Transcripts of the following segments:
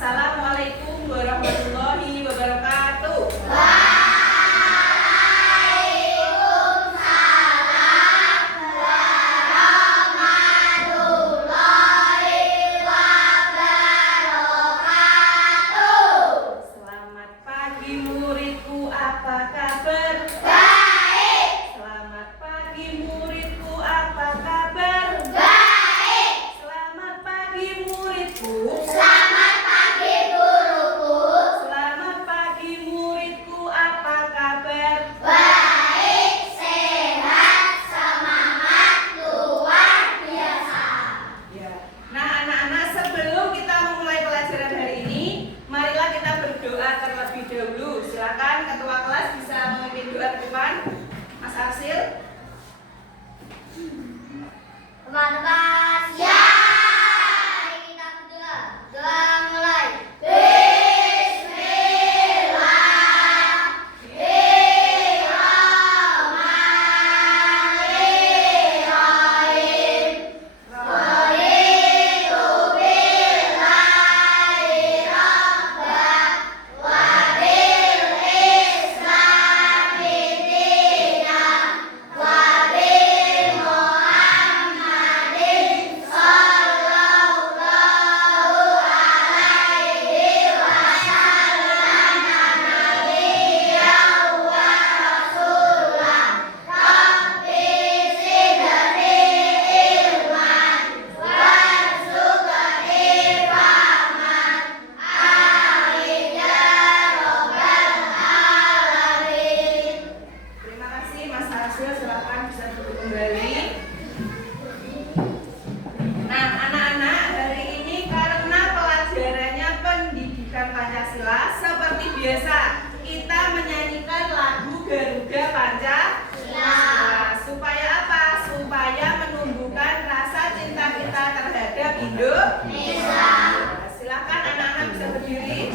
Assalamualaikum warahmatullahi wabarakatuh. Selamat pagi muridku, apa kabar? Baik. Selamat pagi muridku, apa kabar? Baik. Selamat pagi muridku. Selamat pagi guruku. Selamat pagi muridku, apa kabar? Baik, sehat, semangat, luar biasa. Ya. Nah, anak-anak, sebelum kita memulai pelajaran hari ini, marilah kita berdoa terlebih dahulu. Silakan ketua kelas bisa memimpin doa ke depan. Mas Arsil. Teman-teman, ya, mari kita berdoa. Doa mulai. Bismillahirrahmanirrahim. Raditu billahi rabban wa bil islami dinan wa bi Muhammadin sallallahu alaihi wasallam nabiyyan wa rasulah. Rabbi zidni ilman warzuqni fahman. Amin ya rabbal alamin. Terima kasih Mas Arsil, silakan bisa duduk kembali. Nah, anak-anak, hari ini karena pelajarannya pendidikan Pancasila, seperti biasa kita menyanyikan lagu Garuda Pancasila. Supaya apa? Supaya menumbuhkan rasa cinta kita terhadap Indonesia. Silakan anak-anak bisa berdiri.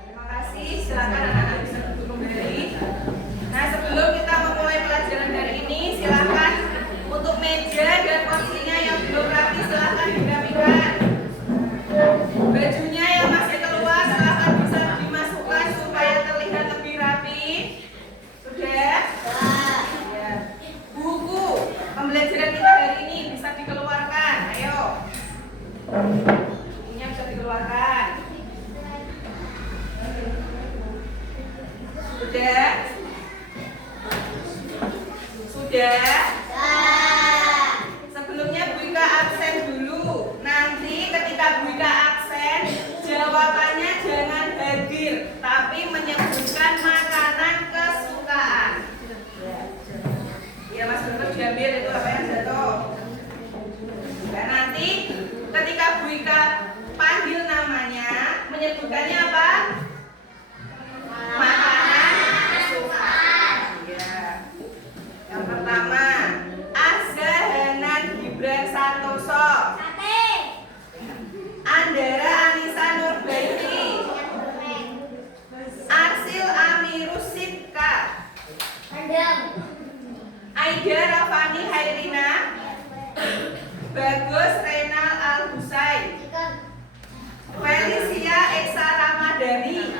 Terima kasih, silakan anak-anak bisa duduk kembali. Nah, sebelum kita memulai pelajaran hari ini, silakan untuk meja dan kursinya yang belum rapi silakan dirapikan. Bajunya yang masih keluar silakan bisa dimasukkan supaya terlihat lebih rapi. Sudah? Ya. Buku pembelajaran kita hari ini bisa dikeluarkan. Ayo. Bukunya bisa dikeluarkan. Sudah? Sudah? Sebelumnya Bu Ika absen dulu. Nanti ketika Bu Ika absen, jawabannya jangan hadir, tapi menyebutkan makanan kesukaan. Ya Mas Guntur diambil itu apa yang jatuh. Dan nanti ketika Bu Ika panggil namanya, menyebutkannya apa? Makanan kesukaan. Ya. Yang pertama, Azhanan Gibran Santoso, Andara Anissa Nurbaiti, Arsil Amirus Sipka, Aida Rafani Hairina, Bagus Renal Al-Husai, Felicia Eksa Ramadhani,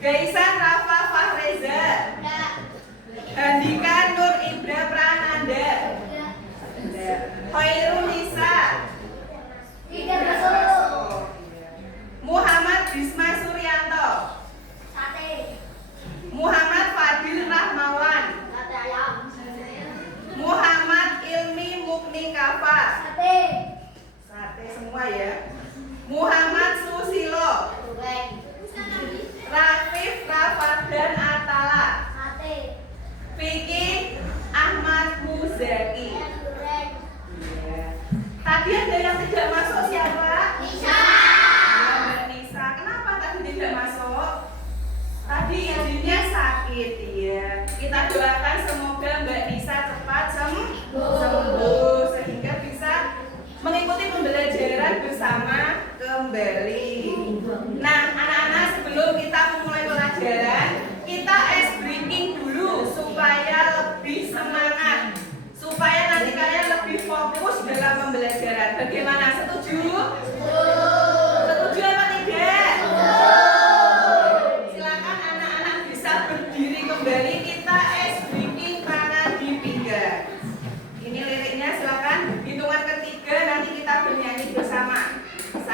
Gaisan Rafa Fahreza, Handika Nur Ibra Prananda, Khairul Nisa, Tidak masuk. Tadi ada yang tidak masuk siapa? Nisa. Ya, Mbak Nisa. Kenapa tadi tidak masuk? Tadi ibunya sakit, ya. Kita doakan semoga Mbak Nisa cepat sembuh sehingga bisa mengikuti pembelajaran bersama kembali. Nah, anak-anak, sebelum kita memulai pelajaran, kita ice breaking dulu supaya lebih semangat, supaya nanti kalian lebih fokus dalam pembelajaran. Bagaimana? Setuju? Setuju apa tidak? Silakan anak-anak bisa berdiri kembali. Kita ice breaking tangan di pinggang. Ini liriknya, silakan. Hitungan ketiga nanti kita bernyanyi bersama. 1,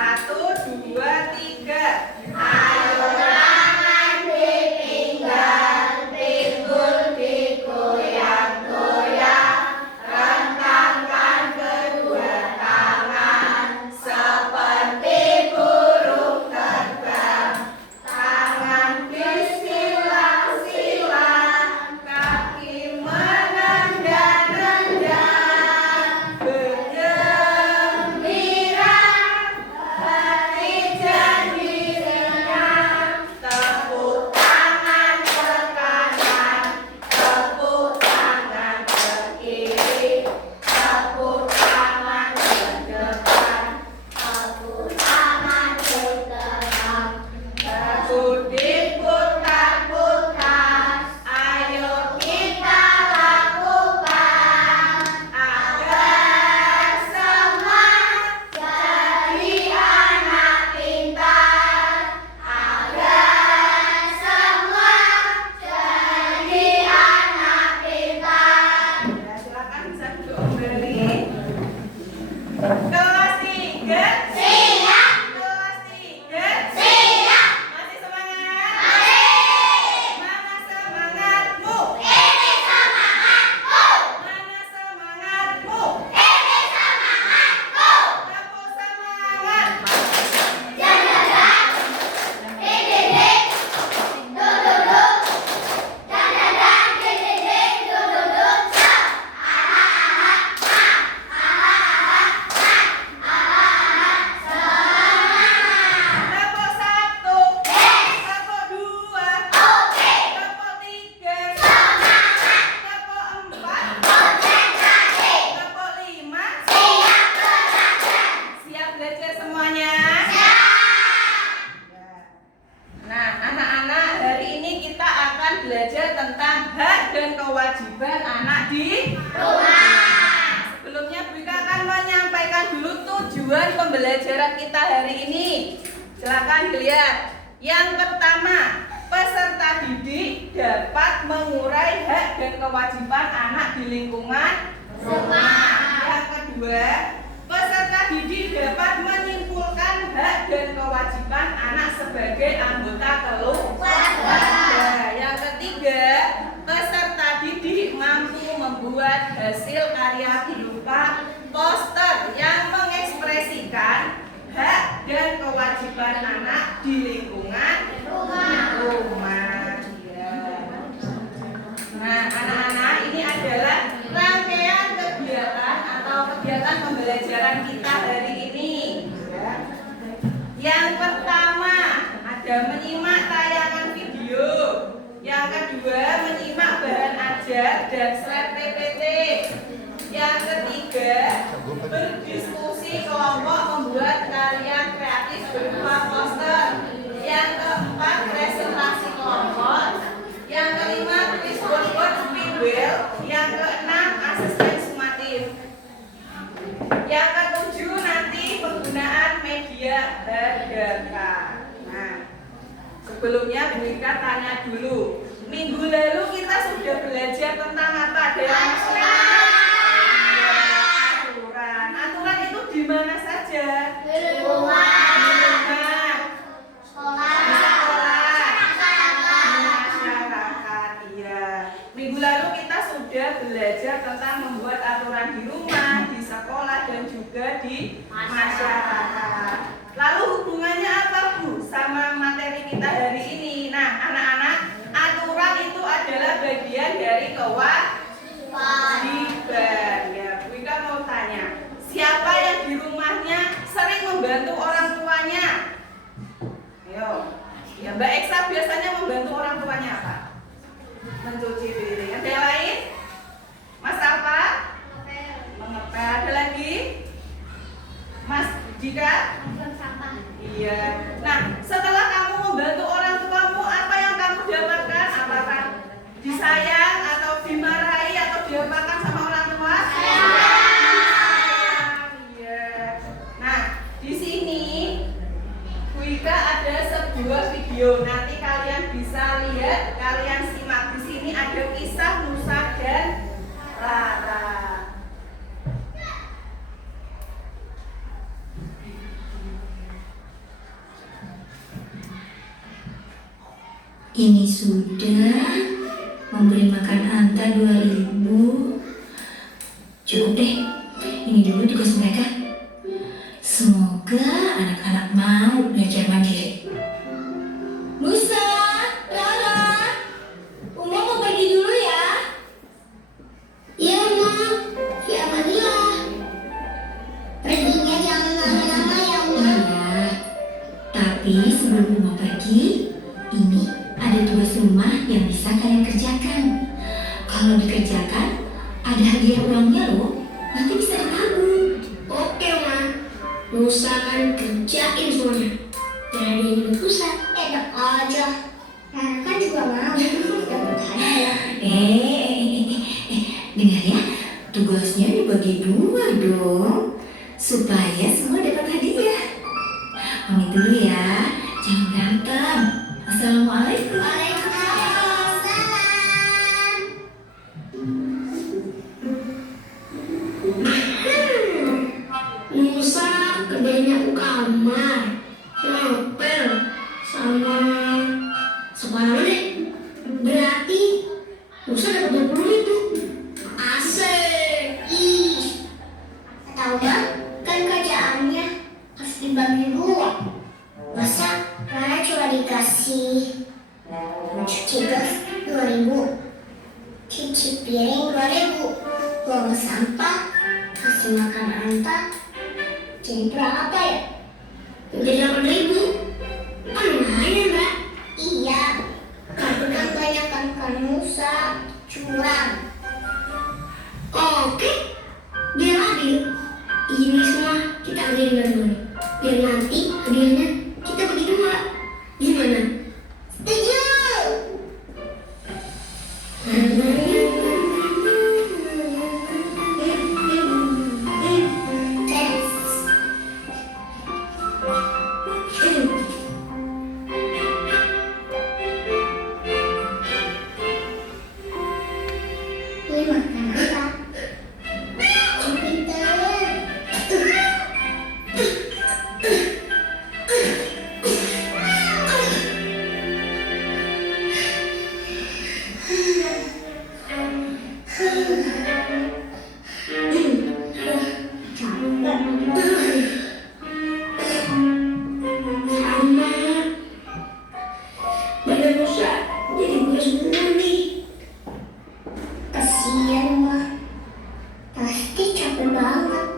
2, 3. Ayo tangan dipinggang, pinggul digoyang-goyang, rentangkan kedua tangan seperti burung terbang. Tangan disilang-silang, kaki menendang-nendang, bergembira, hati jadi riang. Tepuk tangan ke kanan, tepuk tangan ke kiri, tepuk tangan ke depan, tepuk tangan ke belakang. Tepuk diputar-putar, ayo kita lakukan agar semua jadi anak pintar, agar semua jadi anak pintar. Ya, silakan bisa duduk kembali. Kelas 3. Siap, Kelas 3. siap, Masih semangat? mari. Mana semangatmu? Ini semangatku, Mana semangatmu? ini semangatku. Tepuk semangat. Jadadah, dididing, dududuk. Jadadah, dididing, dududuk. Tepuk 1. Tepuk 2. Oke, Tepuk 3. semangat, Tepuk 4. konsentrasi, Tepuk 5. siap belajar. Siap belajar semuanya? Siap. Nah, anak-anak, hari ini kita akan belajar tentang hak dan kewajiban anak di Rumah. Sebelumnya Bika akan menyampaikan dulu tujuan pembelajaran kita hari ini. Silakan dilihat. Yang pertama, peserta didik dapat mengurai hak dan kewajiban anak di lingkungan Rumah. Yang kedua, peserta didik dapat menyimpulkan hak dan kewajiban anak sebagai anggota keluarga. Yang ketiga, peserta didik mampu membuat hasil karya berupa poster yang mengekspresikan hak dan kewajiban anak di lingkungan rumah. Ya. Nah, anak-anak, ini adalah rangkaian kegiatan atau kegiatan pembelajaran kita hari ini. Ya. Yang pertama, ada menyimak tayangan video. Yang kedua, menyimak bahan ajar dan slide PPT. Yang ketiga, berdiskusi kelompok membuat karya kreatif berupa poster. Yang keempat, presentasi kelompok. Yang kelima, tulis board spidol. Yang keenam, asesmen sumatif. Yang ketujuh, nanti penggunaan media bergerak. Nah, sebelumnya Bika tanya dulu. Minggu lalu kita sudah belajar tentang apa? Ada yang masuk? Iya, aturan. Aturan itu di mana saja? Di rumah. Di rumah. Sekolah. Di sekolah. Masyarakat. Masyarakat, iya. Minggu lalu kita sudah belajar tentang membuat aturan di rumah, di sekolah, dan juga di masyarakat. Lalu hubungannya apa, Bu, sama materi kita hari ini? Nah, anak-anak, aturan itu adalah bagian dari kewajiban. Ya, Bu Ika mau tanya, siapa yang di rumah Jika Buang sampah. iya. Nah, setelah kamu membantu orang tuamu, apa yang kamu dapatkan? Apakah disayang atau dimarahi atau diapakan sama orang tua? Iya. Nah, di sini Bu Ika ada sebuah video. Nanti kalian bisa lihat, kalian simak. Di sini ada kisah Nusa dan Rara. Ini sudah memberi makan Anta 2000. Cukup deh. Ini dulu tugas mereka. Semoga anak-anak mau belajar mandiri. Musa, Rara, Uma mau pergi dulu ya. Iya, Ma. Ya, Maria. Perginya jangan lama-lama ya, Ma. Iya. Tapi sebelum Uma pergi, ini ada tugas rumah yang bisa kalian kerjakan. Kalau dikerjakan, ada hadiah uangnya loh. Nanti bisa ditabung. Oke, Ma. Nusa kan kerjain semuanya. Dari Nusa, enak aja. Nah, kan juga mau dapat hadiah. Dengar ya, tugasnya dibagi 2 dong, supaya semua dapat hadiah. Pamit dulu ya, jangan berantem. Assalamualaikum. Waalaikumsalam. Nusa kerjanya ke kamar, ngepel, sama sekolah deh. Berarti Nusa dapat 20 itu. Asik. Ih, tahu ya? Kan kerjaannya harus dibagi 2. Masa Rara cuma dikasih cuci gas 2000, cuci piring 2000, buang sampah, kasih makan Anta, jadi berapa ya? Jadi 8.000. Kan lumayan, Mbak. Iya, tapi kan banyak kan Nusa curang. Oke, biar adil. Ini semua kita ambil dulu. Biar nanti hadiahnya kita bagi 2. Gimana? Setuju. Ini makan apa? Pintar. Sama badan Nusa jadi beres mulu nih. Kasian, Ma. Pasti capek banget.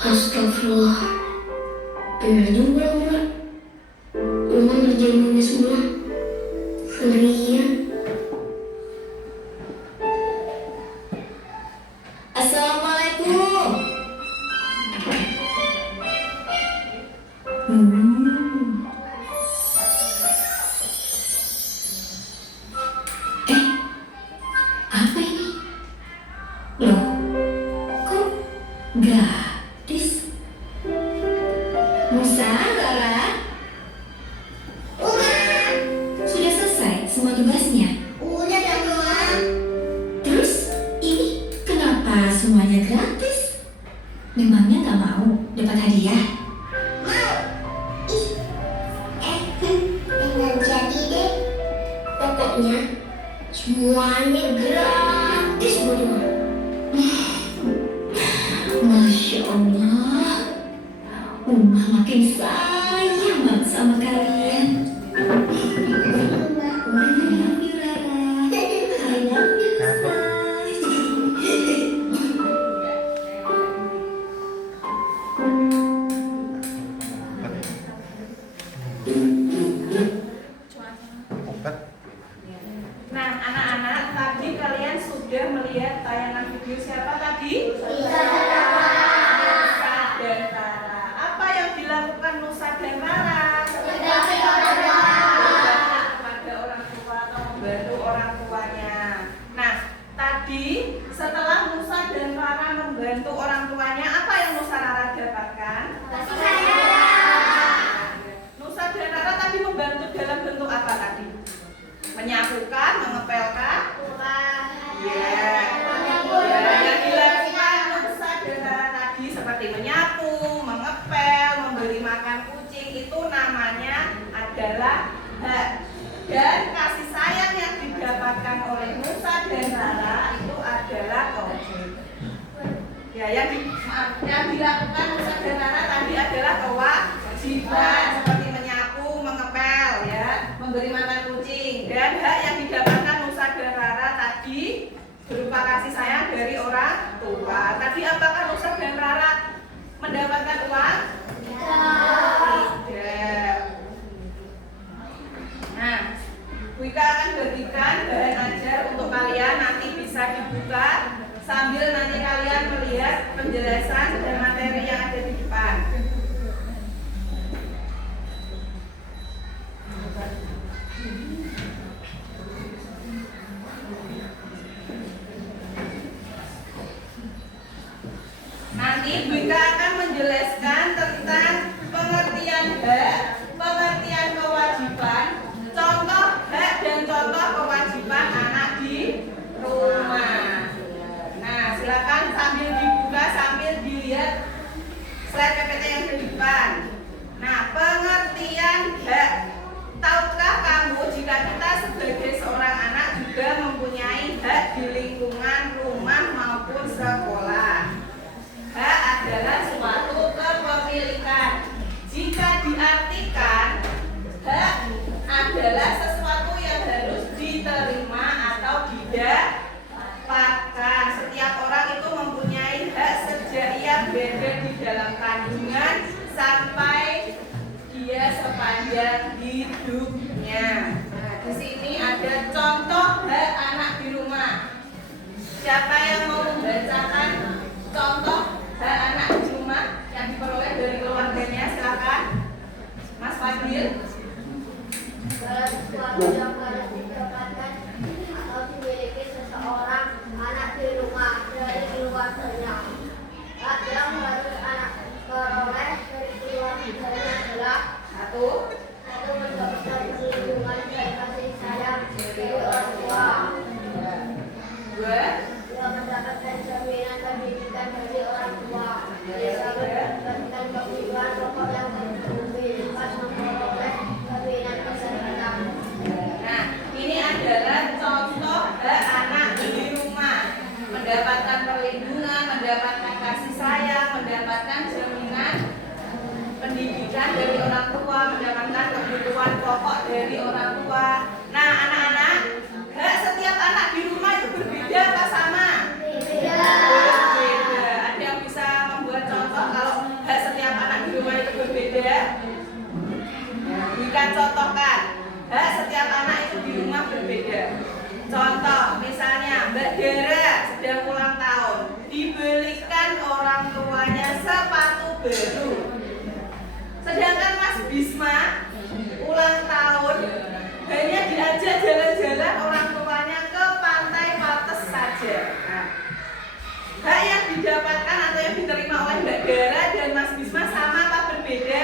Astagfirullah. Bener juga, Ma. Uma ngerjain ini semua sendirian. Assalamualaikum. Apa ini? Loh, kok gratis? Musa, Rara, Uma, sudah selesai semua tugasnya? udah dong, Ma. Terus ini kenapa semuanya gratis? Memangnya nggak mau dapat hadiah? Mau. Ih. Enggak jadi deh. Pokoknya semuanya gratis buat Uma. Masya Allah, Uma makin sayang banget sama kalian. Uma. I love you, Rara. I love you, say. Nah, anak-anak, tadi kalian sudah melihat tayangan video siapa tadi? Iya. Nusa dan didapatkan? Kasih sayang. Nusa dan Rara tadi membantu dalam bentuk apa tadi? Menyapukan, mengepelkan? Ya, yang dilakukan Nusa dan Rara tadi seperti menyapu, mengepel, memberi makan kucing itu namanya adalah hak. Dan kasih sayang yang didapatkan oleh Nusa dan Rara itu adalah objek. Ya, yang dilakukan Nusa dan Rara tadi adalah kewajiban seperti menyapu, mengepel, ya, memberi makan kucing. Dan hak yang didapatkan Nusa dan Rara tadi berupa kasih sayang dari orang tua. Tadi apakah Nusa dan Rara mendapatkan uang? Tidak. Nah, Bu Ika akan berikan bahan ajar untuk kalian, nanti bisa dibuka sambil nanti kalian melihat penjelasan dan materi yang ada di depan. Nanti Bu Ika akan menjelaskan tentang pengertian hak, pengertian kewajiban, contoh hak dan contoh kewajiban anak di rumah. Nah, silakan sambil dibuka sambil dilihat slide PPT yang di depan. Nah, pengertian hak. Tahukah kamu jika kita sebagai seorang anak juga mempunyai hak di lingkungan rumah maupun sekolah? Hak adalah suatu kepemilikan. Jika diartikan, hak adalah sesuatu yang harus diterima atau didapatkan. Setiap orang itu mempunyai hak sejak ia berada di dalam kandungan sampai dia sepanjang hidupnya. Nah, di sini ada contoh hak anak di rumah. Siapa yang mau membacakan contoh hak anak di rumah yang diperoleh dari keluarganya? Silakan, Mas Fadil. Segala sesuatu yang harus didapatkan atau dimiliki seseorang anak di rumah dari keluarganya. Hak yang harus anak peroleh dari keluarganya adalah satu mendapatkan perlindungan dan kasih sayang dari orang tua. Dua, Mendapatkan jaminan pendidikan dari orang tua. Mendapatkan kebutuhan pokok yang terpenuhi. Memperoleh jaminan kesehatan. nah ini adalah contoh hak anak di rumah. Mendapatkan perlindungan, mendapatkan kasih sayang, mendapatkan jaminan pendidikan dari orang tua, mendapatkan kebutuhan pokok dari orang tua. Nah, anak-anak, hak setiap anak di rumah itu berbeda apa sama? Berbeda. Ada yang bisa membuat contoh kalau hak setiap anak di rumah itu berbeda? Berikan contohkan. Hak setiap anak itu di rumah berbeda. Contoh, misalnya Mbak Dara sedang ulang tahun, dibelikan orang tuanya sepatu baru. Sedangkan Mas Bisma ulang tahun hanya diajak jalan-jalan orang tuanya ke Pantai Wates saja. Nah, hak yang didapatkan atau yang diterima oleh Mbak Dara dan Mas Bisma sama apa berbeda?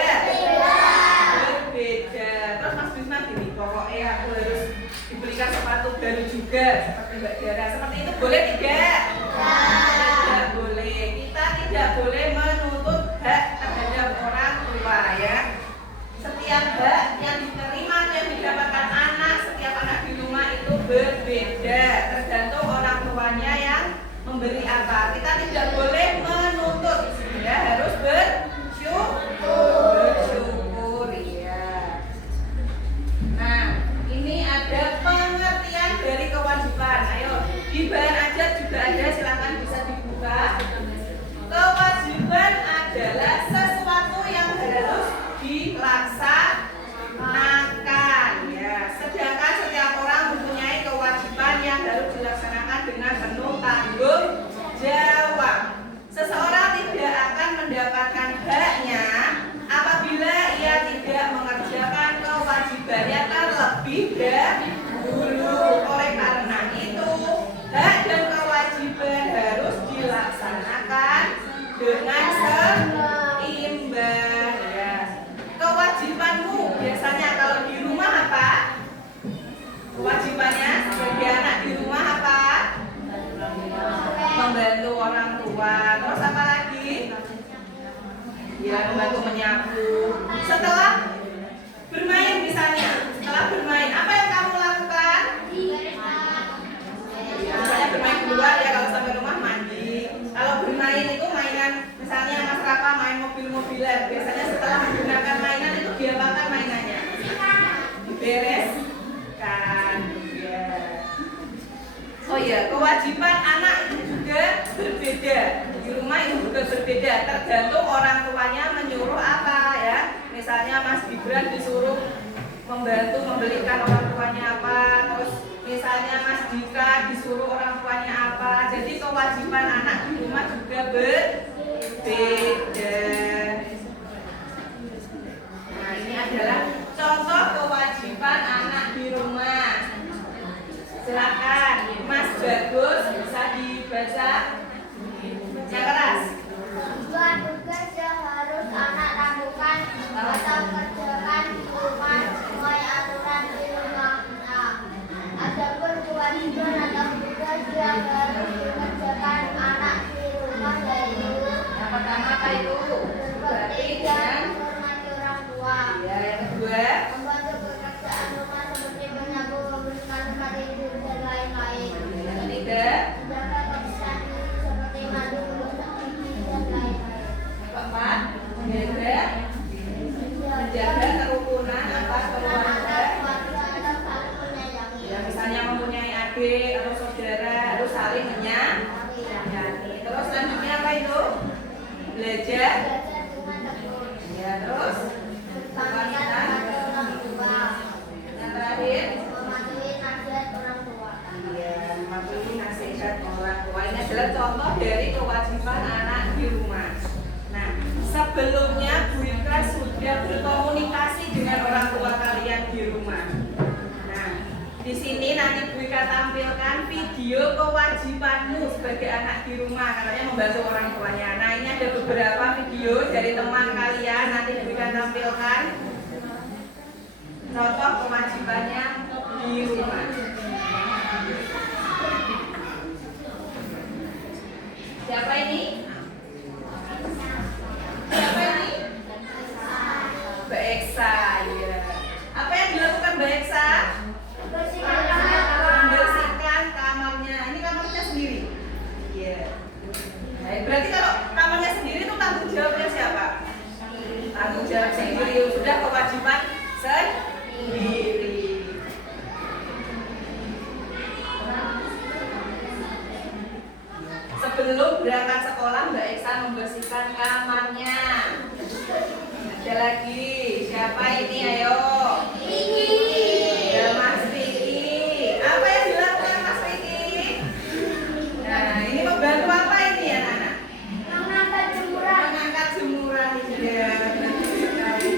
Berbeda. Terus Mas Bisma gini, pokoknya aku harus diberikan sepatu baru juga seperti Mbak Dara. Seperti itu boleh tidak? Tidak boleh. Kita tidak boleh menuntut hak terhadap orang tua, ya. Setiap hak yang diterima atau yang didapatkan anak, setiap anak di rumah itu berbeda, tergantung orang tuanya yang memberi apa. Kita tidak boleh menuntut, ya, harus bersyukur, ya. Nah, ini ada pengertian dari kewajiban. Ayo, di bahan ajar juga ya, membantu menyapu. Setelah bermain misalnya, setelah bermain apa yang kamu lakukan? Ya, misalnya bermain di luar ya, kalau sampai rumah mandi. Kalau bermain itu mainan, misalnya Mas Raka main mobil-mobilan. Biasanya setelah menggunakan mainan itu diapakan mainannya? Dibereskan. Ya. Oh iya, kewajiban anak itu juga berbeda. Di rumah itu juga berbeda, tergantung orang tuanya menyuruh apa ya. Misalnya Mas Gibran disuruh membantu membelikan orang tuanya apa, terus misalnya Mas Dika disuruh orang tuanya apa. Jadi kewajiban anak di rumah juga berbeda. Nah, ini adalah contoh kewajiban anak di rumah. Silakan, Mas Bagus bisa dibaca yang keras. Dua tugas yang harus anak lakukan atau kerjakan di rumah sesuai aturan di rumahnya. Adapun kewajiban atau tugas yang harus dikerjakan anak di rumah yaitu Yang pertama apa itu? berbakti dan menghormati orang tua. Ya, yang kedua. Membantu pekerjaan rumah seperti menyapu, membersihkan tempat tidur dan lain-lain. Yang ketiga. Menjaga kebersihan diri seperti mandi, menggosok gigi dan lain-lain. Yang keempat. Menjaga kerukunan antar keluarga. Ya, misalnya mempunyai adik atau saudara harus saling menyayangi. Terus selanjutnya apa itu? Belajar. Ya, terus wanita. Yang terakhir. Iya, mematuhi nasihat orang tua. Ini adalah contoh dari kewajiban anak di rumah. Nah, sebelumnya Bu Ika sudah berkomunikasi dengan orang tua kalian di rumah. Nah, di sini nanti Bu Ika tampilkan video kewajibanmu sebagai anak di rumah, katanya membantu orang tuanya. Nah, ini ada beberapa video dari teman kalian, nanti Bu Ika tampilkan contoh kewajibannya di rumah. Siapa ini? Siapa ini? Mbak Eksa, ya. Apa yang dilakukan Mbak Eksa? Membersihkan kamarnya. Ini kamarnya sendiri. Iya. Baik, berarti kalau kamarnya sendiri itu tanggung jawabnya siapa? Tanggung jawab sendiri. Sudah kewajiban sendiri. Sebelum berangkat sekolah Mbak Eksa membersihkan kamarnya. Ada lagi. Siapa ini? Ayo. Ya, Mas Riki. Apa yang dilakukan Mas Riki? Nah, ini membantu apa ini ya, anak? Mengangkat jemuran. Mengangkat jemuran ini ya. Bagus sekali.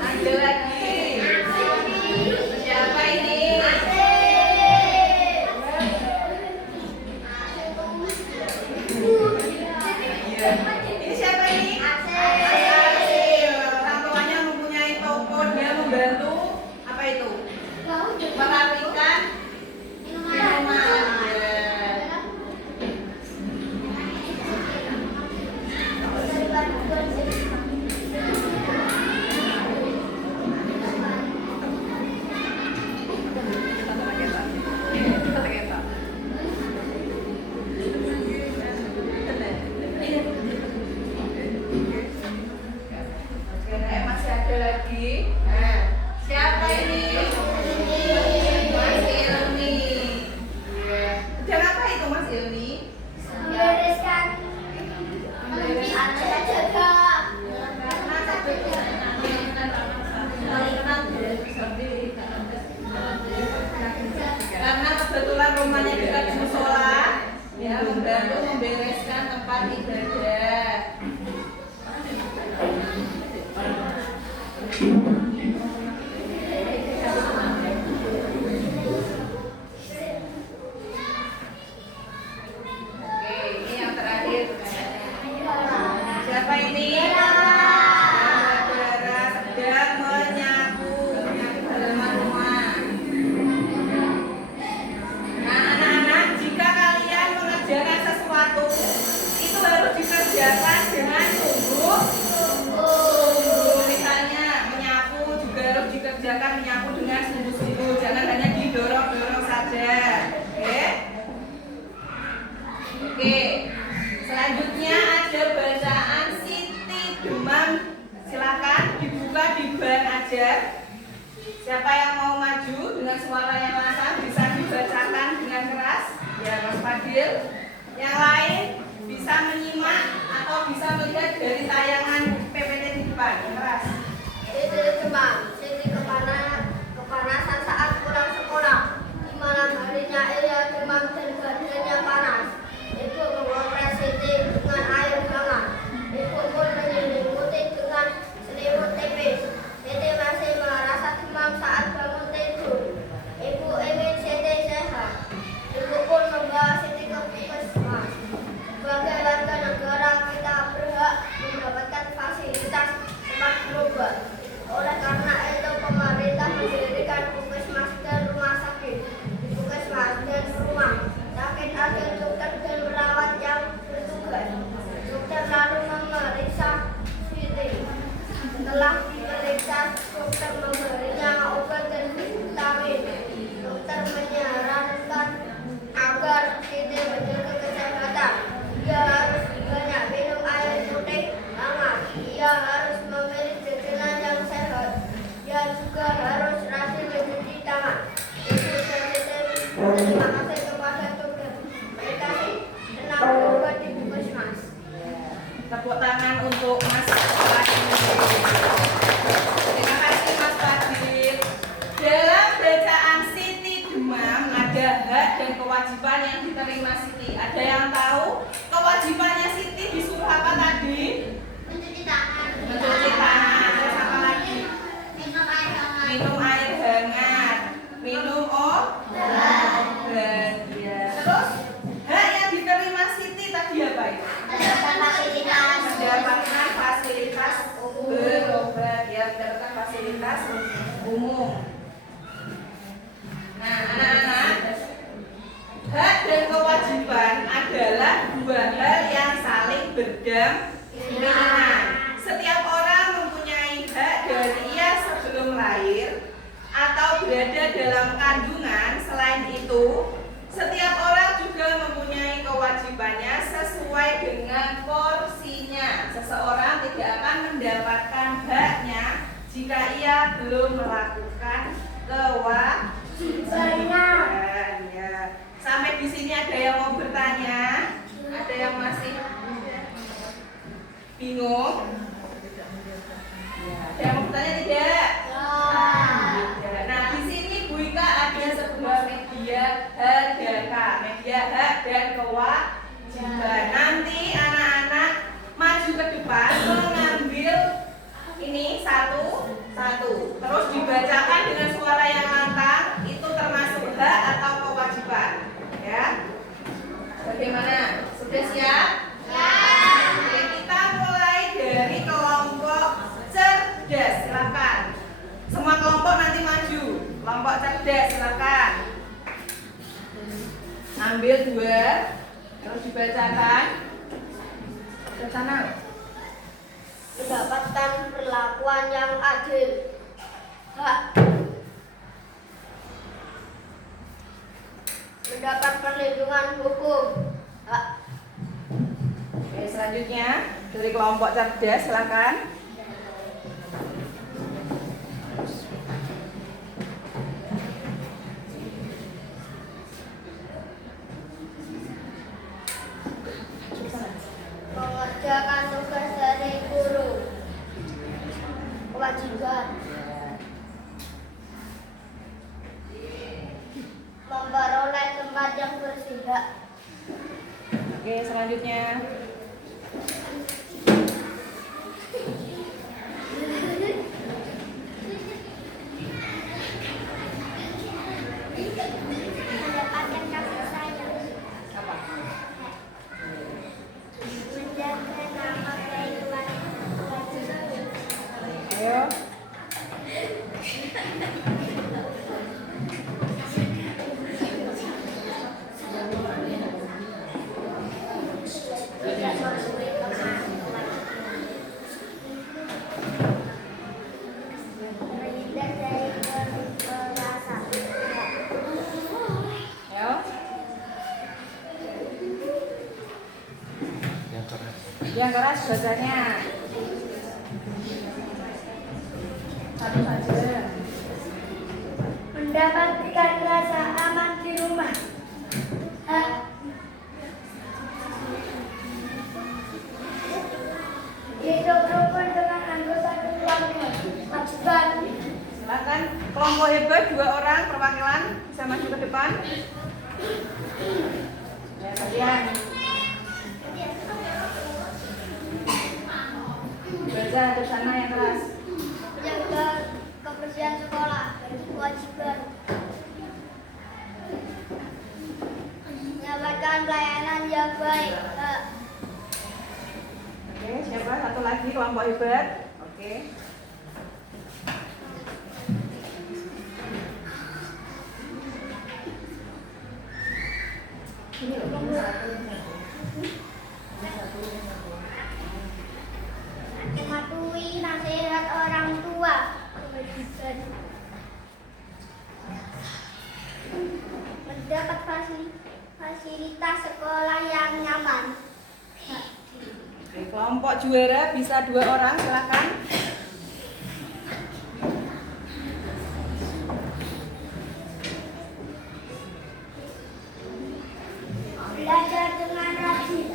Ada lagi. Siapa ini? Iya. Ini siapa ini? Acil. Orang tuanya mempunyai toko, dia membantu apa itu? Merapikan minuman. Oke, masih ada lagi. Nah, siapa ini? Mas Ilmi. Iya. Dan apa itu Mas Ilmi? Membereskan anak jaga. Karena kebetulan rumahnya dekat musola, ya membantu membereskan tempat ibadah. Oke, ini yang terakhir. Siapa ini? Saudara sedang menyapu halaman rumah. suara yang lantang bisa dibacakan dengan keras, ya Mas Fadil. Yang lain bisa menyimak atau bisa melihat dari tayangan PPT di depan, yang keras. Siti demam, Siti kepanasan saat pulang sekolah. Di malam harinya ia demam dan badannya panas. Ibu mengopres Siti dengan air hangat. Ibu pun menyelimuti dengan selimut tipis. Siti masih merasa demam saat bangun tidur. Ibu ingin Siti sehat. Ibu pun membawa Siti ke puskesmas. Sebagai warga negara, kita berhak mendapatkan fasilitas tempat berobat. Oleh karena itu, pemerintah mendirikan puskesmas dan rumah sakit. Di puskesmas dan rumah sakit ada dokter dan perawat yang bertugas. Dokter lalu memeriksa Siti. Setelah diperiksa, dokter memberinya obat dan vitamin. Dokter menyarankan agar Siti menjaga kesehatan. Dia harus banyak minum air putih hangat. Dia harus memilih jajanan yang sehat. Dia juga harus rajin mencuci tangan. Ibu dan Siti berterima kasih kepada dokter. Mereka senang berobat di puskesmas. Tepuk tangan untuk Mas Fadil. Terima kasih Mas Fadil. Dalam bacaan Siti demam ada hak dan kewajiban yang diterima Siti. Ada yang tahu kewajibannya Siti disuruh apa tadi? Mencuci tangan. Mencuci tangan. Terus apa lagi? Minum air hangat. Minum air hangat. Minum obat. Ya. Terus hak yang diterima Siti tadi apa itu? Mendapatkan fasilitas. Mendapatkan fasilitas berobat, ya, mendapatkan fasilitas umum. Nah, anak-anak, hak dan kewajiban adalah dua hal yang saling berdampingan. Setiap orang mempunyai hak dari ia sebelum lahir atau berada dalam kandungan. Selain itu, setiap orang juga mempunyai kewajibannya sesuai dengan porsinya. Seseorang tidak akan mendapatkan haknya jika ia belum melakukan kewajiban. Ya. Sampai di sini ada yang mau bertanya? Ada yang masih bingung? Ada yang mau bertanya tidak? Tidak. Nah, di sini Bu Ika ada sebuah media hak, media hak dan kewajiban. Nanti anak-anak maju ke depan mengambil ini satu, terus dibacakan dengan suara yang lantang. Itu termasuk hak atau kewajiban, ya. Bagaimana? Sudah siap? Ya. Oke, kita mulai dari kelompok cerdas. Silakan. Semua kelompok nanti maju. Kelompok cerdas, silakan. Ambil dua, terus dibacakan. Ke sana. Mendapatkan perlakuan yang adil. Hak. Mendapat perlindungan hukum. Hak. Oke, selanjutnya dari kelompok cerdas, silakan. Mengerjakan tugas dari guru. Kewajiban. Memperoleh tempat yang bersih. Hak. Oke, selanjutnya. Mendapatkan kasih sayang. Apa? Menjaga nama baik keluarga. Ayo. Tidak memberi kemarahan. Menghindar dari kekerasan. Ayo. Yang keras bacanya. Satu saja. Mendapatkan bisa maju ke depan. Ya, kalian baca ke sana yang keras. Menjaga kebersihan sekolah dari kewajiban. Mendapatkan pelayanan yang baik. Oke, siapa satu lagi kelompok hebat? Oke. Mematuhi nasihat orang tua. Kewajiban. Mendapat fasilitas sekolah yang nyaman. Oke, kelompok juara bisa 2 orang, silakan. Belajar dengan rajin.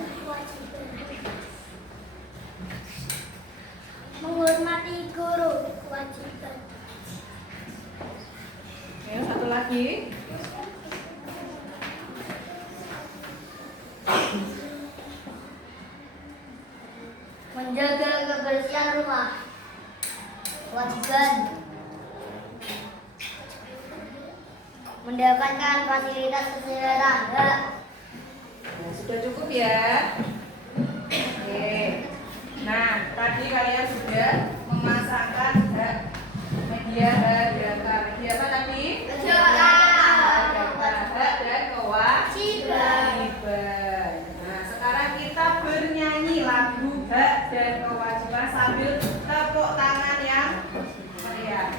Menghormati guru. Kewajiban. Oke, satu lagi. Menjaga kebersihan rumah. Kewajiban. Mendapatkan fasilitas kesehatan. Nah, sudah cukup ya. Oke. Nah, tadi kalian sudah memasangkan media data. Media apa tadi? Data. Data dan kewajiban. Nah, sekarang kita bernyanyi lagu hak dan kewajiban sambil tepuk tangan yang meriah.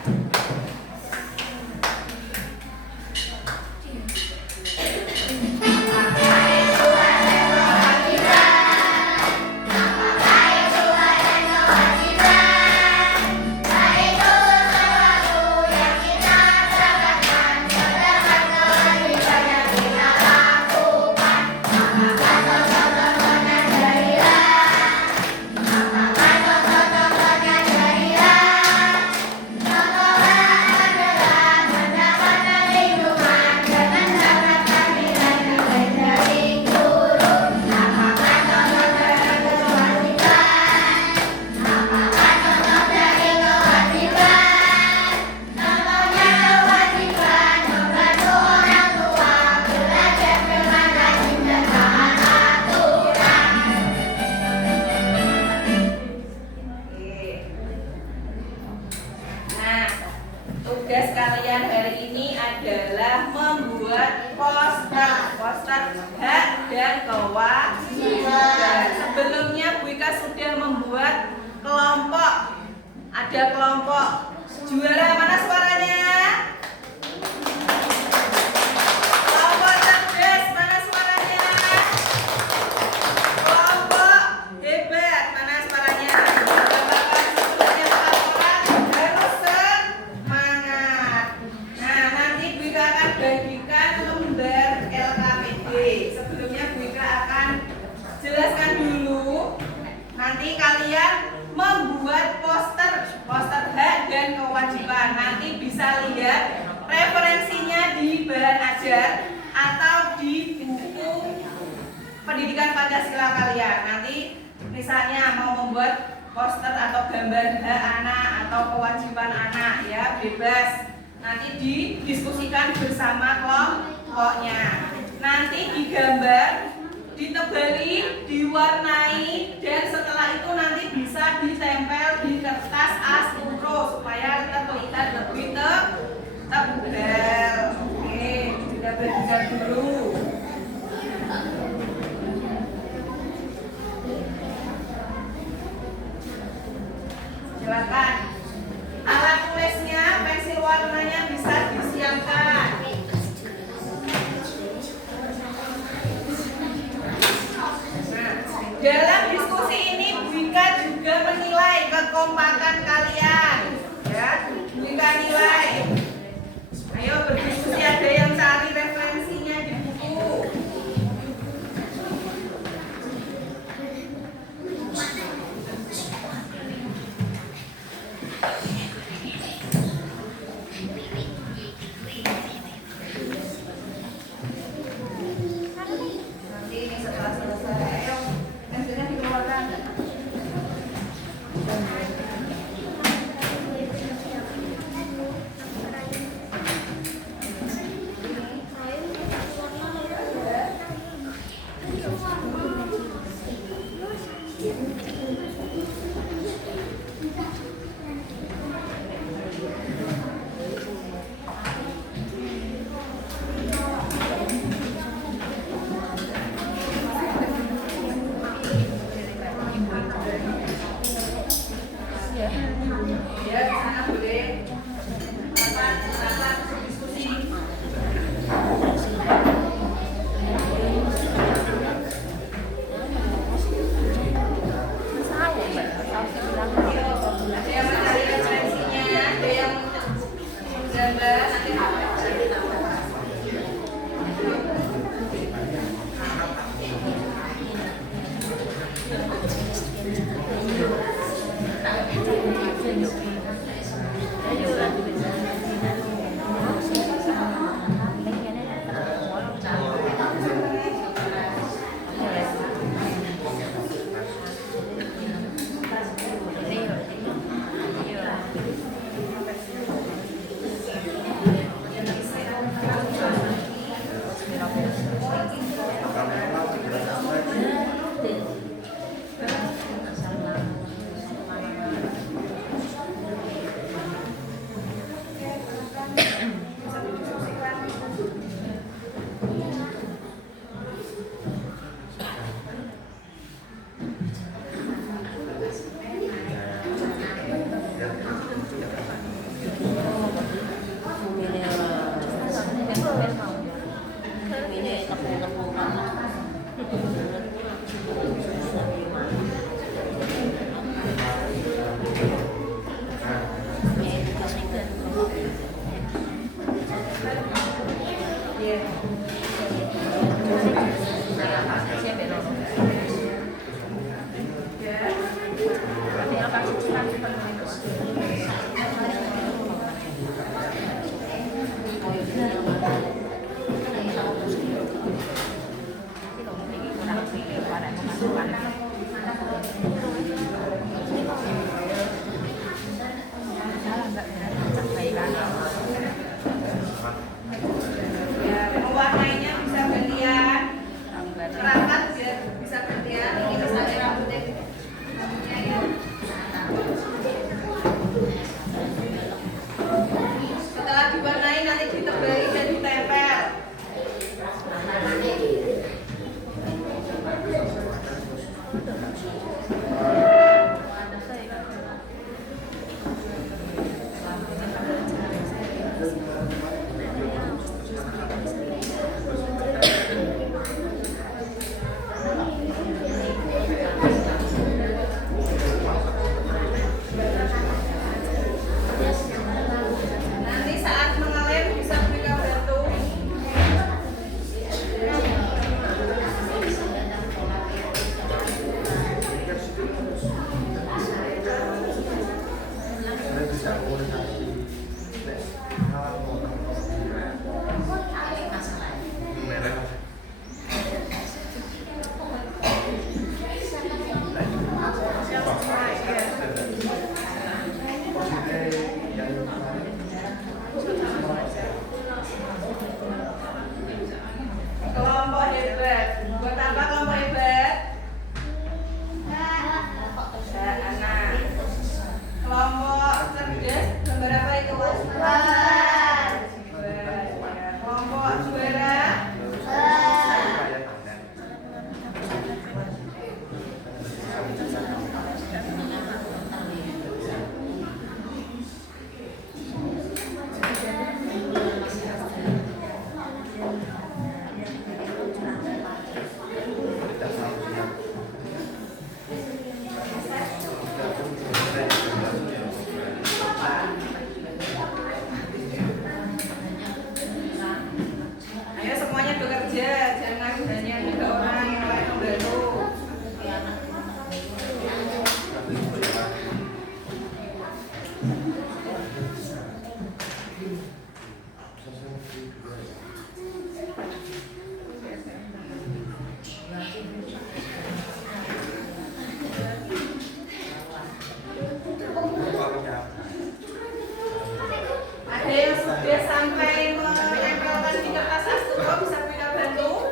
Tugas kalian hari ini adalah membuat poster hak dan kewajiban. Sebelumnya Bu Ika sudah membuat kelompok. Ada kelompok juara, mana suaranya? Kelompok cerdas, mana suaranya? Kelompok hebat, mana suaranya? Bapak-bapak sebelumnya laporan harus semangat. Nah, nanti Bu Ika akan bagikan lembar LKPD. Sebelumnya Bu Ika akan jelaskan dulu. Nanti kalian membuat poster hak dan kewajiban. Nanti bisa lihat referensinya di bahan ajar atau di buku pendidikan Pancasila kalian. Nanti misalnya mau membuat poster atau gambar hak anak atau kewajiban anak, ya bebas. Nanti didiskusikan bersama kelompoknya. Nanti digambar, ditebali, diwarnai, dan setelah itu nanti bisa ditempel di kertas astro supaya terlihat lebih tebal. Oke, kita bagikan dulu. Silakan. Alat tulisnya, pensil warnanya bisa disiapkan. Dalam diskusi ini Bu Ika juga menilai kekompakan kalian, ya. Bu Ika nilai. Ayo berdiskusi. Iya. Ya, mewarnainya bisa gantian. Kerangkat biar bisa gantian. Ini misalnya rambutnya ya. Setelah diwarnai nanti ditebali dan ditempel. Nanti saat mengalir bisa berikan batu. Kelompok hebat. Buat apa kelompok hebat? Anak. Kelompok cerdas. Gambar apa itu? Ya. Kelompok juara. Ayo semuanya bekerja, jangan hanya 3 orang yang lain membantu. Ada yang sudah sampai menempelkan di kertas astro bisa berikan bantu.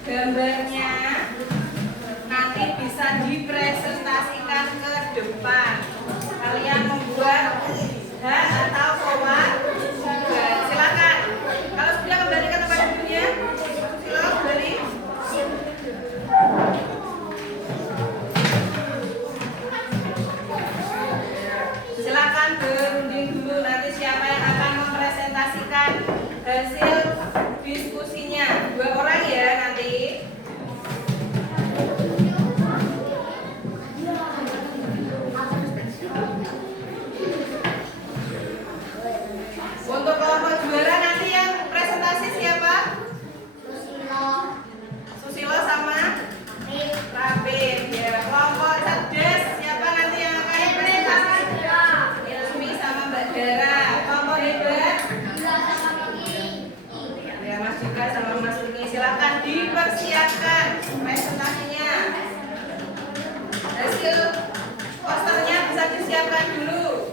gambarnya nanti bisa dipresentasikan ke depan. Kalian membuat atau koma juga. Silakan. Kalau sudah kembali ke tempat duduknya, silakan kembali. Silakan berunding dulu, nanti siapa yang akan mempresentasikan hasil diskusinya. 2 orang ya nanti. Untuk kelompok juara nanti yang presentasi siapa? Susilo sama Rapin. Ya, kelompok cerdas siapa nanti yang akan presentasi? Ilmi sama Mbak Dara. Kelompok hebat? Ya, Mas Dika sama Mas Lini. Silakan dipersiapkan presentasinya. Hasil posternya bisa disiapkan dulu.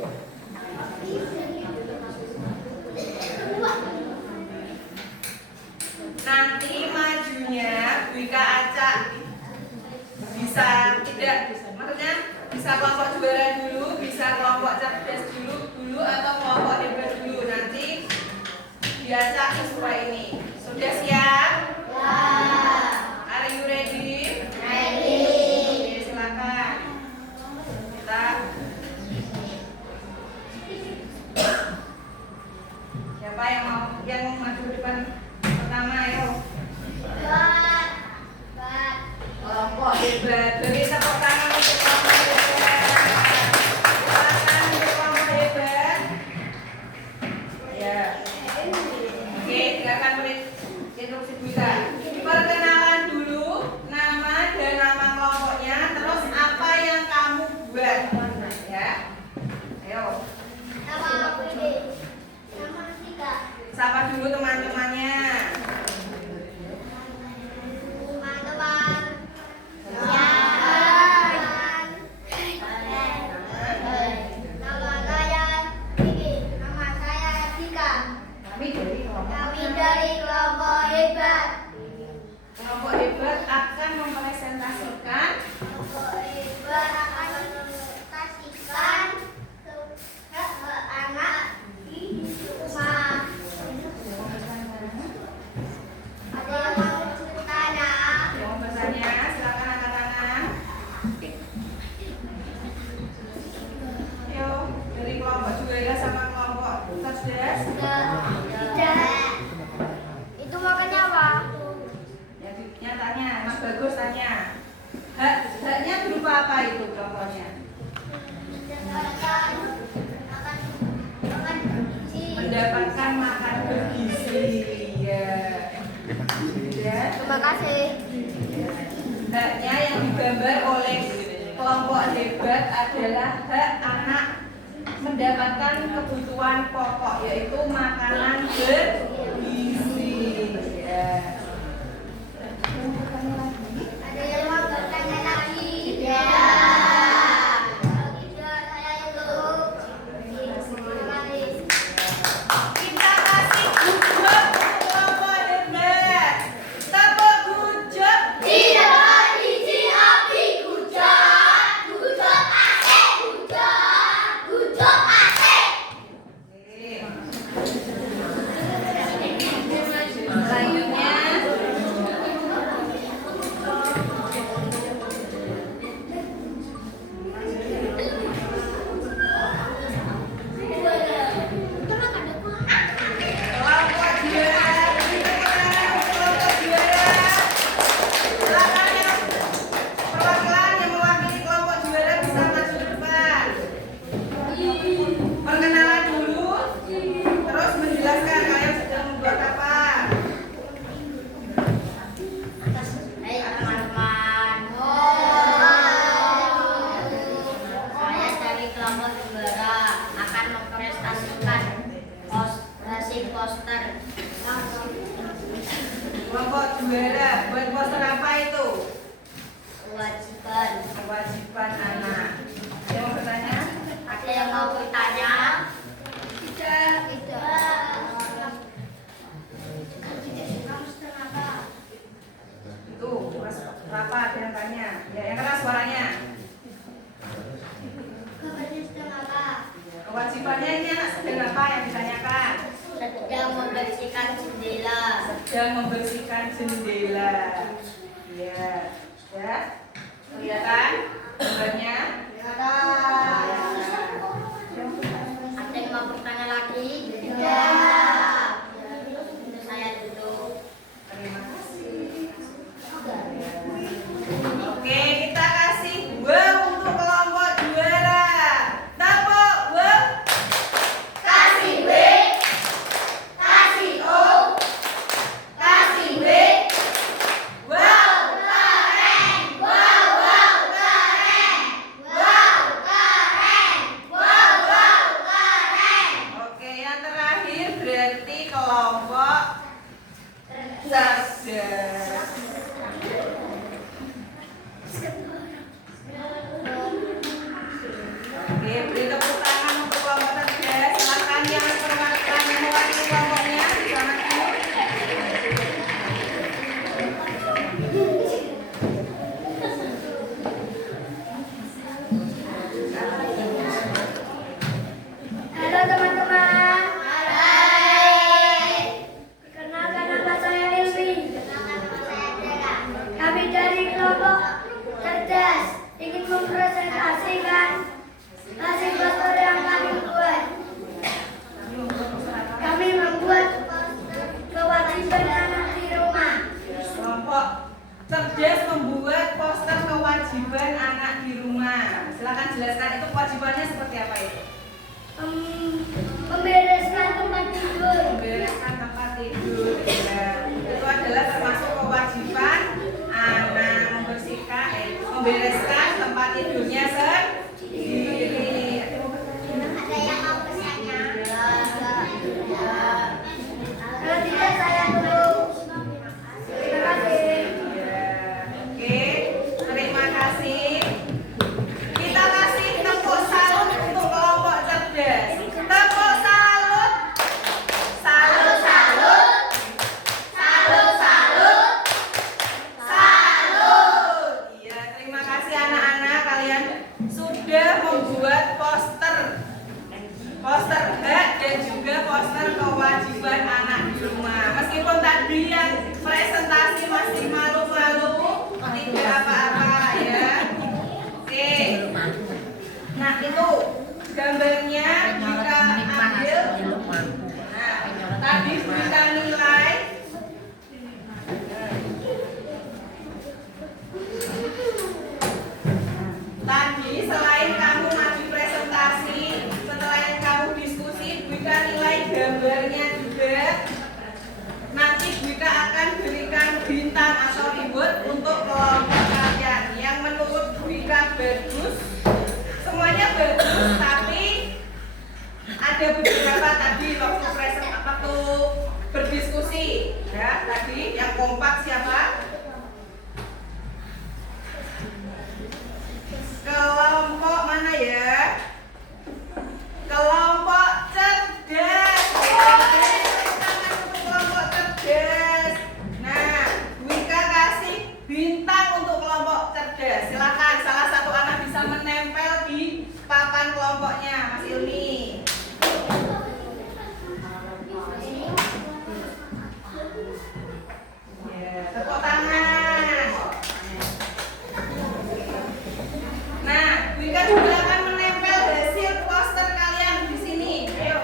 Nanti majunya Wika Acak bisa tidak, maksudnya bisa kelompok juara dulu, bisa kelompok cerdas dulu atau kelompok hebat dulu. Nanti diacak sesuai ini. Sudah siap? Are you ready? Oke, silakan. Kita siapa yang maju ke depan pertama, ayo. Kelompok hebat. Beri tepuk tangan untuk kelompok hebat. Silakan untuk kelompok hebat. Ya. Oke, silakan beri instruksi bisa. Perkenalan dulu nama dan nama kelompoknya, terus apa yang kamu buat. Ya. Ayo. Sapa dulu teman-temannya. Kelompok hebat akan mempresentasikan anak di rumah. Ada yang mau bertanya? yang bertanya, silakan angkat tangan. Ayo, dari kelompok juara sama kelompok cerdas. Tidak. Itu makannya apa? Ya, tanya, Mas Bagus tanya. Haknya berupa apa itu kelompoknya? Mendapatkan makan bergizi. Ya. Ya. Terima kasih. Haknya yang digambar oleh kelompok hebat adalah hak anak mendapatkan kebutuhan pokok, yaitu makanan bergizi. Ya. Ada yang mau bertanya lagi? Ya. Kalau tidak, saya tutup. Terima kasih. Kita kasih good job untuk kelompok hebat. Tepuk good job. Tidak biji api gujak, gujak asik, gujak asik. Selanjutnya kelompok juara. Kelompok juara. Silakan yang perwakilan yang mewakili kelompok juara bisa maju ke depan. Perkenalan dulu, terus menjelaskan kalian sedang membuat apa. Hai teman-teman. Saya dari kelompok juara akan mempresentasikan hasil poster. Kelompok juara buat poster apa itu? Kewajiban. Kewajiban anak. Yang mau bertanya? Ada yang mau bertanya? Tidak. Tidak. membersihkan jendela. Sedang membersihkan jendela. Iya. Ya. Kelihatan gambarnya? Ada yang mau bertanya lagi? Tidak. Saya duduk. Terima kasih. Oke, kita kasih wow untuk kelompok juara. Tepuk wow. Kasih B, kasih O, kasih B. Wow. Keren, wow, wow, keren, wow, keren, wow, wow, keren. Oke, yang terakhir berarti kelompok cerdas. Oke, beri tepuk tangan untuk kelompok cerdas. Silakan yang mewakili kelompoknya bisa maju. Halo teman-teman. Hai. Perkenalkan nama saya Ilmi. Kami dari kelompok cerdas ingin mempresentasikan hasil poster yang kami buat. Kami membuat kewajiban anak di rumah. Kelompok cerdas membuat poster kewajiban anak di rumah. Silakan jelaskan itu kewajibannya seperti apa itu? Membereskan tempat tidur. Membereskan tempat tidur. Ya, itu adalah termasuk kewajiban anak membereskan tempat tidurnya sendiri. Ada yang mau pesannya? Kalau tidak saya dulu. Terima kasih. Ya, oke, terima kasih. Kita kasih tepuk salut untuk kelompok cerdas. Tepuk salut. Salut, salut. Salut, salut. Salut. Iya, terima kasih anak-anak, kalian sudah membuat poster hak dan juga poster kewajiban anak di rumah. Meskipun tadi yang presentasi masih malu-malu, tidak apa-apa ya. Oke. Nah, itu gambarnya kita ambil. Nah, tadi kita nilai. Tadi selain kamu maju presentasi, setelah kamu diskusi, Buika nilai gambarnya juga. Nanti Buika akan berikan bintang atau reward untuk kelompok kalian yang menurut Buika bagus. Semuanya bagus, tapi ada beberapa tadi waktu berdiskusi, ya tadi yang kompak siapa? Kelompok mana ya? Kelompok cerdas. Tangan untuk kelompok cerdas. Nah, Wika kasih bintang untuk kelompok cerdas. Silakan salah satu anak bisa menempel di papan kelompoknya, Mas Ilmi. Ya, tepuk tangan. Nah, Wika juga akan menempel hasil poster kalian di sini. Ayo.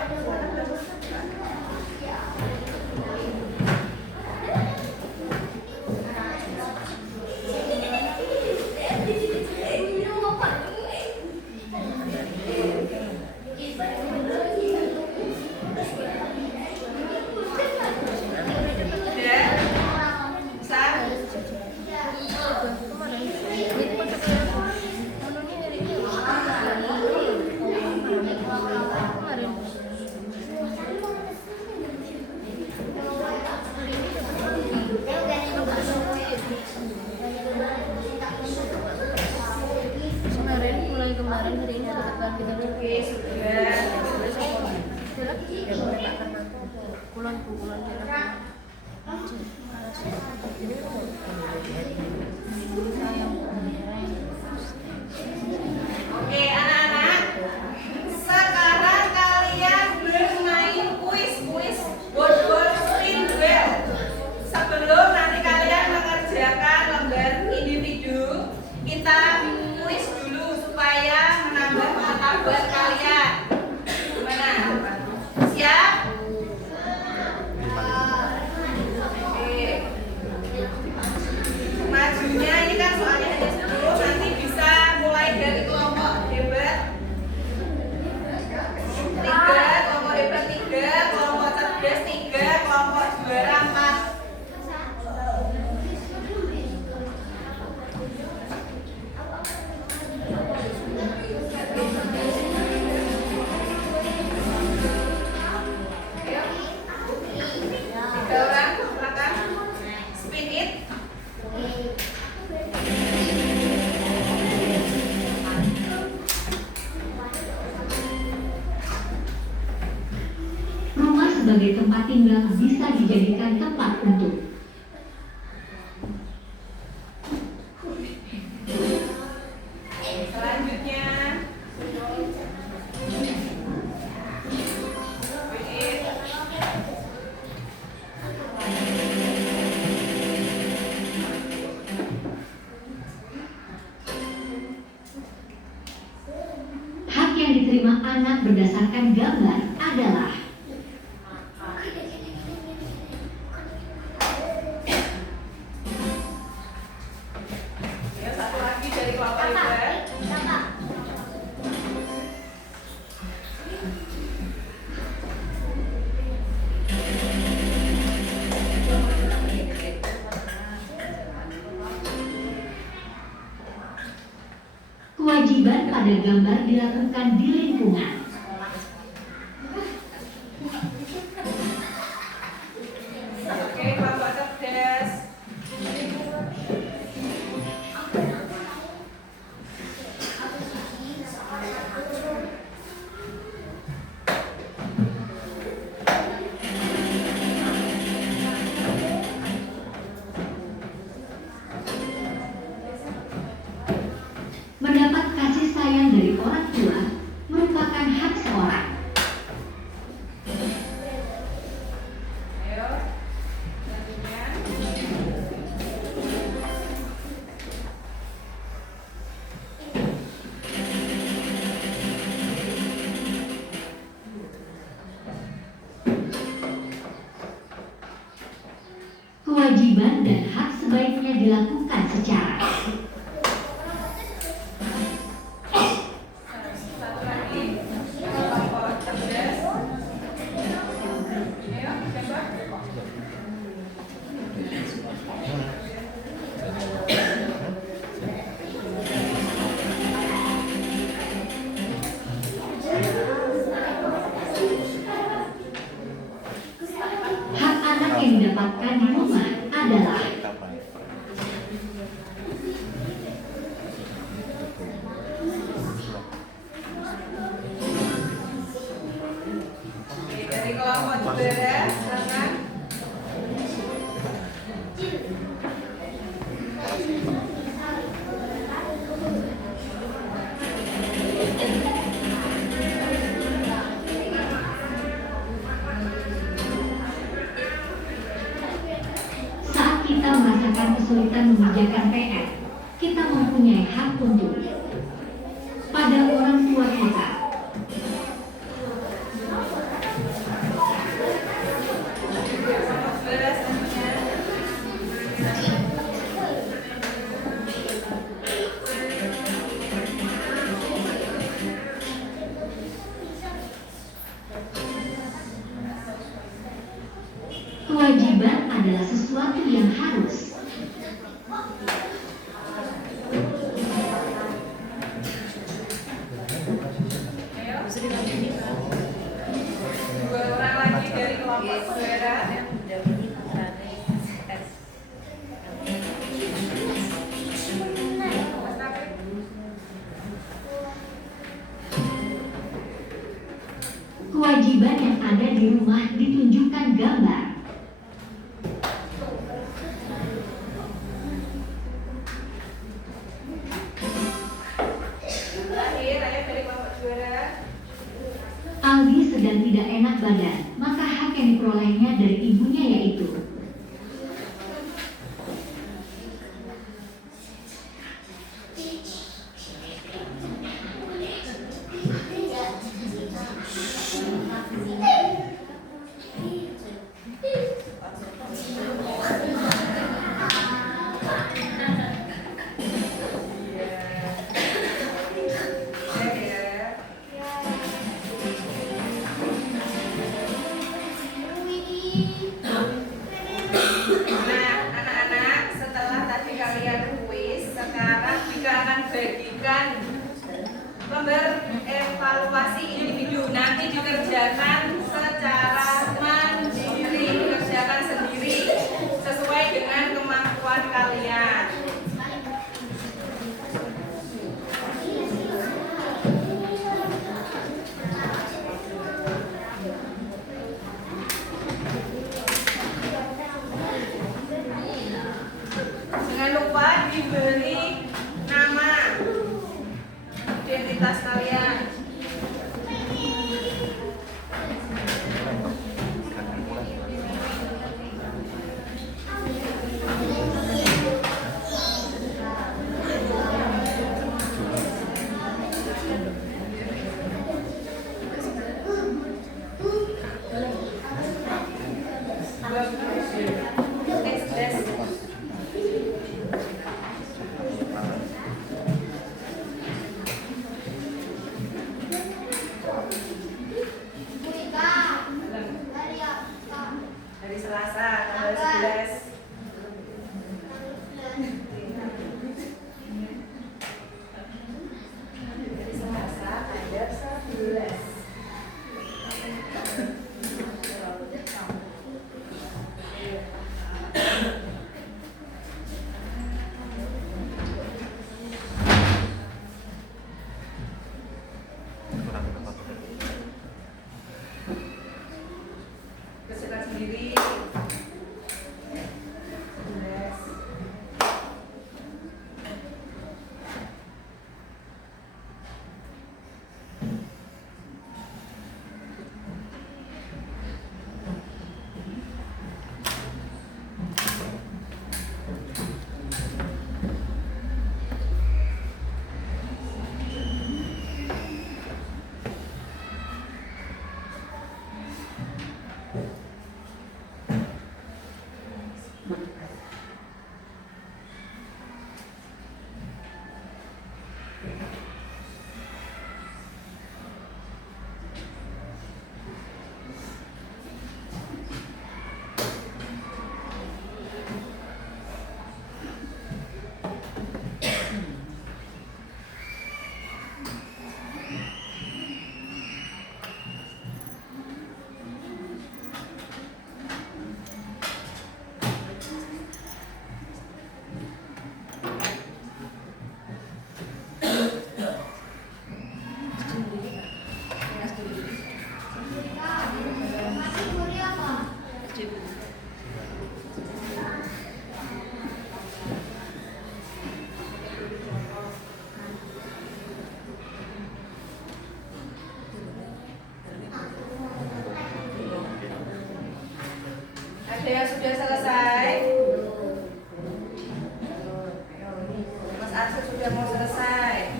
kemarin hari ini ada tekan kita dulu. Oke, sudah. Pulang Oke, anak-anak. Sekarang kalian bermain kuis board sebagai tempat tinggal bisa dijadikan tempat untuk Selanjutnya, hak yang diterima anak berdasarkan gambar adalah ya satu lagi dari kelompok Iber. kewajiban pada gambar dilakukan di lingkungan. Oke, kelompok cerdas. Mendapat kasih sayang dari orang tua merupakan hak seorang. Ayo, selanjutnya. Kewajiban dan hak sebaiknya dilakukan secara Satu lagi, kelompok cerdas. Ayo, siapa? hak anak yang didapatkan di rumah adalah Oke, dari kelompok cerdas, silakan. saat kita merasakan kesulitan mengerjakan PR, kita mempunyai hak untuk pada orang tua kita. Kelompok cerdas, selanjutnya. Kewajiban adalah sesuatu yang harus. Ayo, dua orang lagi dari kelompok saudara. Mas Taufik. Kewajiban yang ada di rumah ditunjukkan gambar. Terakhir, ayo dari kelompok juara. Aldi sedang tidak enak badan, maka hak yang diperolehnya dari ibunya yaitu diberi nama identitas kalian. Dari Selasa tanggal 11. Dari Selasa tanggal 11. Bersihkan sendiri. 11. Ada yang sudah selesai? Mas Arsul sudah mau selesai.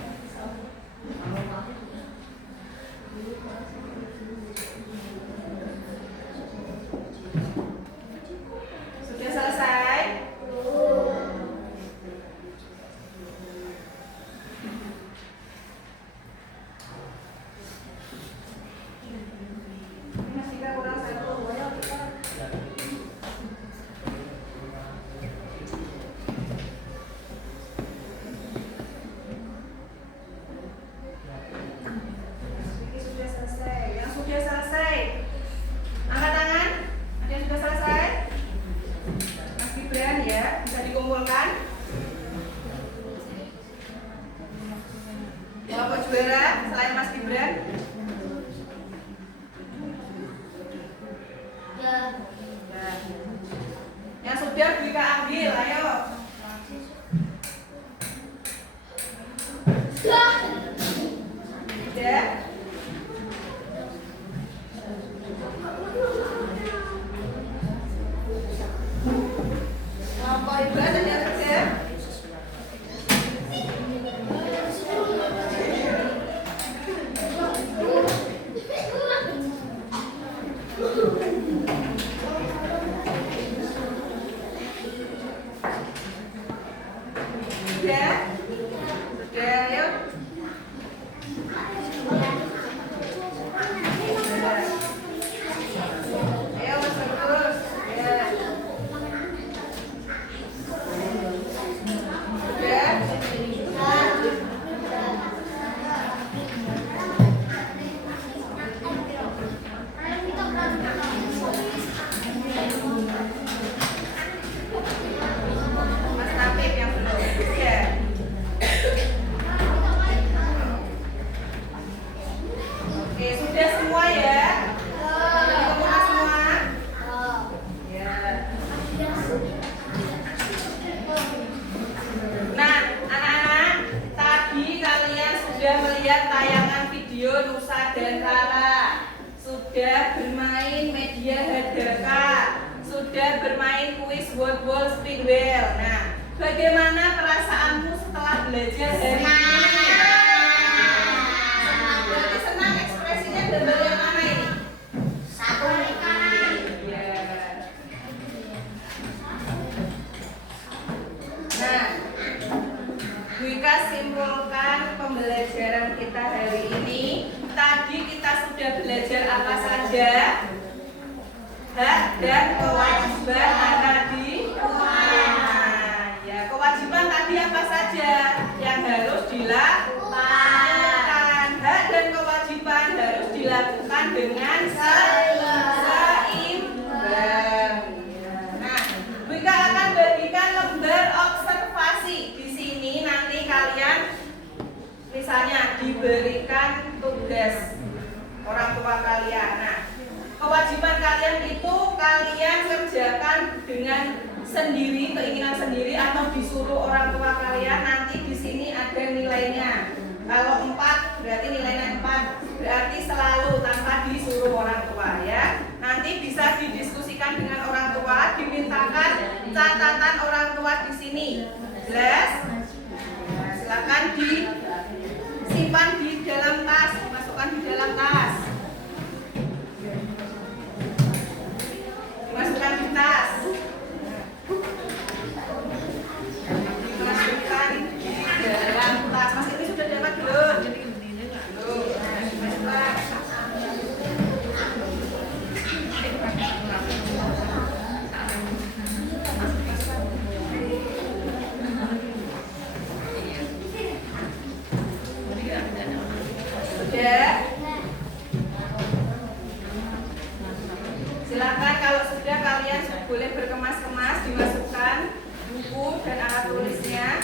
Sudah selesai? Masih kurang satu. Ini sudah selesai. Yang sudah selesai, angkat tangan. Ada yang sudah selesai? Mas Gibran ya, bisa dikumpulkan. Kelompok juara selain Mas Gibran. Ya. Ya. Yang sudah bisa ambil, ayo. Sudah. Sudah. Kelompok Ibu ada yang sudah? Sudah? Sudah, ayo. Ayo, Mas Agus. Ya. Sudah? Mas Taufik yang belum. Ya. radio Nusa Dantara, sudah bermain media Hadaka, sudah bermain kuis World Wall Speedwell. Nah, bagaimana perasaanmu setelah belajar hari ini? Senang, berarti senang. Ekspresinya gambar yang mana ini? Satu kali. Ya. Nah, Wika simpulkan pembelajaran kita hari ini. Tadi kita sudah belajar apa saja? Hak dan kewajiban anak di rumah. Ya, kewajiban tadi apa saja yang harus dilakukan? Hak dan kewajiban harus dilakukan dengan seimbang. Nah, Wika akan bagikan lembar observasi. Di sini nanti kalian misalnya diberikan tugas orang tua kalian. Nah, kewajiban kalian itu kalian kerjakan dengan sendiri, keinginan sendiri atau disuruh orang tua kalian. Nanti di sini ada nilainya. Kalau 4 berarti nilainya 4, berarti selalu tanpa disuruh orang tua ya. Nanti bisa didiskusikan dengan orang tua, dimintakan catatan orang tua di sini. Jelas? Nah, silakan disimpan di dalam tas, dimasukkan di dalam tas. Dimasukkan di tas. Dimasukkan di dalam tas. Mas ini sudah dapat belum? Belum. Nah, dimasukkan. Sudah? Silakan kalau sudah kalian boleh berkemas-kemas, dimasukkan buku dan alat tulisnya.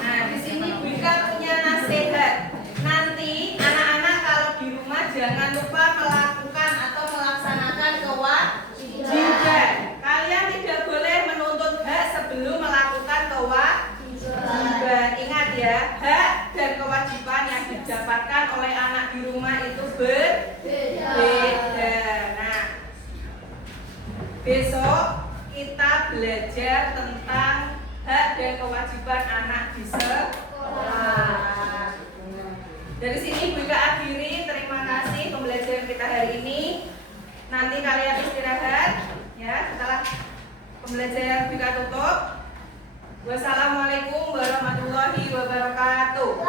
Nah, di sini Wika punya nasihat. Nanti anak-anak kalau di rumah jangan lupa melakukan atau melaksanakan kewajiban. Kalian tidak boleh menuntut hak sebelum melakukan kewajiban. Ingat ya, hak dan kewajiban yang didapatkan oleh anak di rumah itu berbeda. Nah, besok kita belajar tentang hak dan kewajiban anak di sekolah. Dari sini Wika akhiri. Terima kasih pembelajaran kita hari ini. Nanti kalian istirahat ya. Setelah pembelajaran Wika tutup. Wassalamualaikum warahmatullahi wabarakatuh.